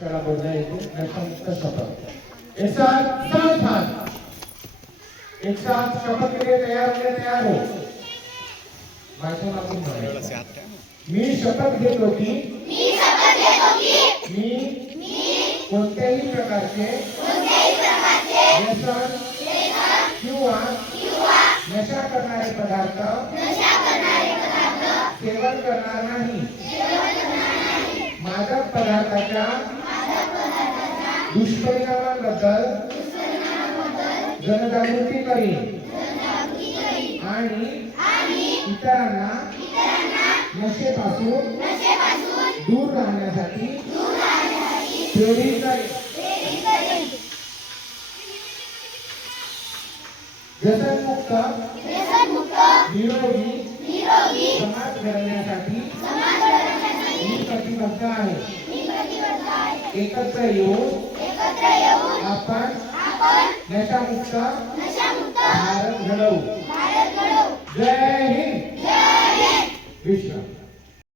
त्याला बोलता येते नशामुक्त शपथ। एक साथ सावधान, एक साथ शपथ के लिए तैयार हो। माझ्या मागून म्हणायचं, मी शपथ घेतो की मी कोणत्याही प्रकारचे व्यसन किंवा नशा करणारे पदार्थ सेवन करणार नाही। मादक पदार्थाच्या दुष्परिणामांबद्दल जनजागृती करीन आणि इतरांना नशेपासून दूर राहण्यासाठी प्रेरित करेन। व्यसनमुक्त निरोगी समाज घडवण्यासाठी मी कटिबद्ध आहे। एकत्र येऊन आपण नशामुक्त भारत घडवू। जय हिंद। विश्राम।